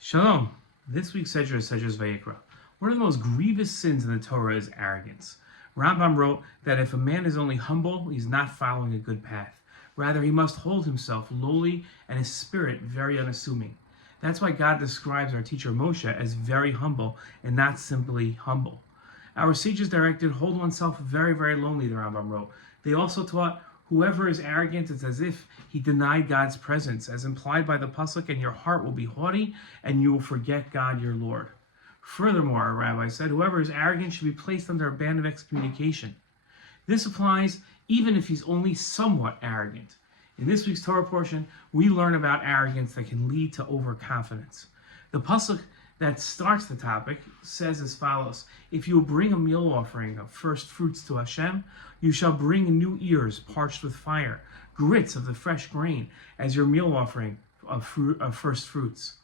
Shalom. This week's Sedra is Sedra Vayikra. One of the most grievous sins in the Torah is arrogance. Rambam wrote that if a man is only humble, he's not following a good path. Rather, he must hold himself lowly and his spirit very unassuming. That's why God describes our teacher Moshe as very humble and not simply humble. Our sages directed, hold oneself very, very lonely, the Rambam wrote. They also taught, whoever is arrogant, it's as if he denied God's presence, as implied by the pasuk, and your heart will be haughty, and you will forget God your Lord. Furthermore, our rabbi said, whoever is arrogant should be placed under a ban of excommunication. This applies even if he's only somewhat arrogant. In this week's Torah portion, we learn about arrogance that can lead to overconfidence. The pasuk that starts the topic says as follows: if you bring a meal offering of first fruits to Hashem, you shall bring new ears parched with fire, grits of the fresh grain, as your meal offering of first fruits.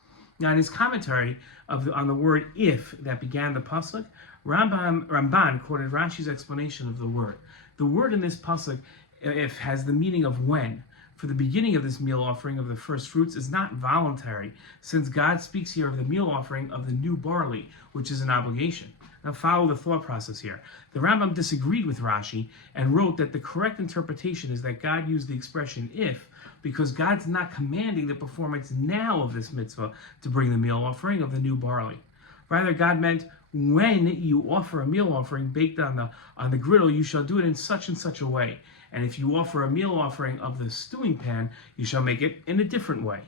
Now, in his commentary on the word "if" that began the pasuk, Ramban quoted Rashi's explanation of the word. The word in this pasuk, "if," has the meaning of when. For the beginning of this meal offering of the first fruits is not voluntary, since God speaks here of the meal offering of the new barley, which is an obligation. Now follow the thought process here. The Rambam disagreed with Rashi and wrote that the correct interpretation is that God used the expression "if" because God's not commanding the performance now of this mitzvah to bring the meal offering of the new barley. Rather, God meant when you offer a meal offering baked on the griddle, you shall do it in such and such a way. And if you offer a meal offering of the stewing pan, you shall make it in a different way.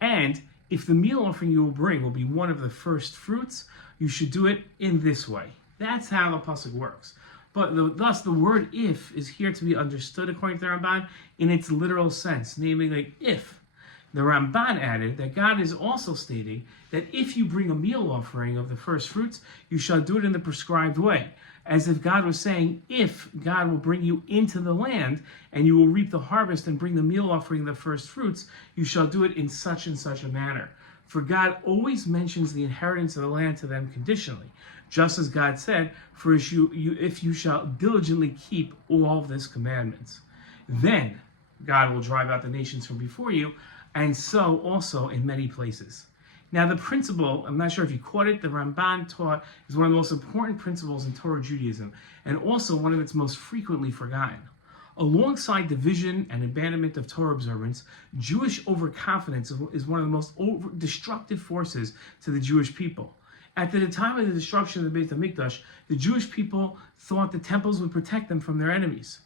And if the meal offering you will bring will be one of the first fruits, you should do it in this way. That's how the pasuk works. But thus the word "if" is here to be understood according to the Ramban in its literal sense, namely like if. The Ramban added that God is also stating that if you bring a meal offering of the first fruits, you shall do it in the prescribed way. As if God was saying, if God will bring you into the land and you will reap the harvest and bring the meal offering of the first fruits, you shall do it in such and such a manner. For God always mentions the inheritance of the land to them conditionally, just as God said, for if you shall diligently keep all of these commandments, then God will drive out the nations from before you, and so also in many places. Now the principle, I'm not sure if you caught it, the Ramban taught is one of the most important principles in Torah Judaism, and also one of its most frequently forgotten. Alongside division and abandonment of Torah observance, Jewish overconfidence is one of the most destructive forces to the Jewish people. At the time of the destruction of the Beit HaMikdash, the Jewish people thought the temples would protect them from their enemies.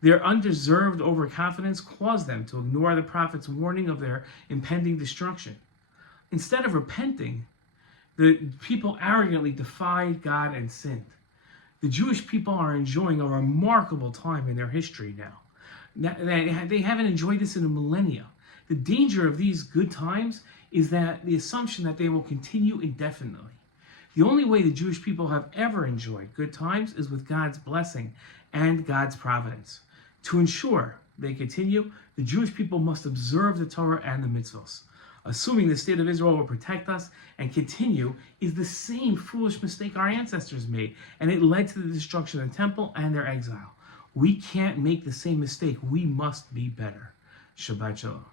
Their undeserved overconfidence caused them to ignore the prophet's warning of their impending destruction. Instead of repenting, the people arrogantly defied God and sinned. The Jewish people are enjoying a remarkable time in their history now. They haven't enjoyed this in a millennia. The danger of these good times is that the assumption that they will continue indefinitely. The only way the Jewish people have ever enjoyed good times is with God's blessing and God's providence. To ensure they continue, the Jewish people must observe the Torah and the mitzvos. Assuming the state of Israel will protect us and continue is the same foolish mistake our ancestors made, and it led to the destruction of the temple and their exile. We can't make the same mistake. We must be better. Shabbat Shalom.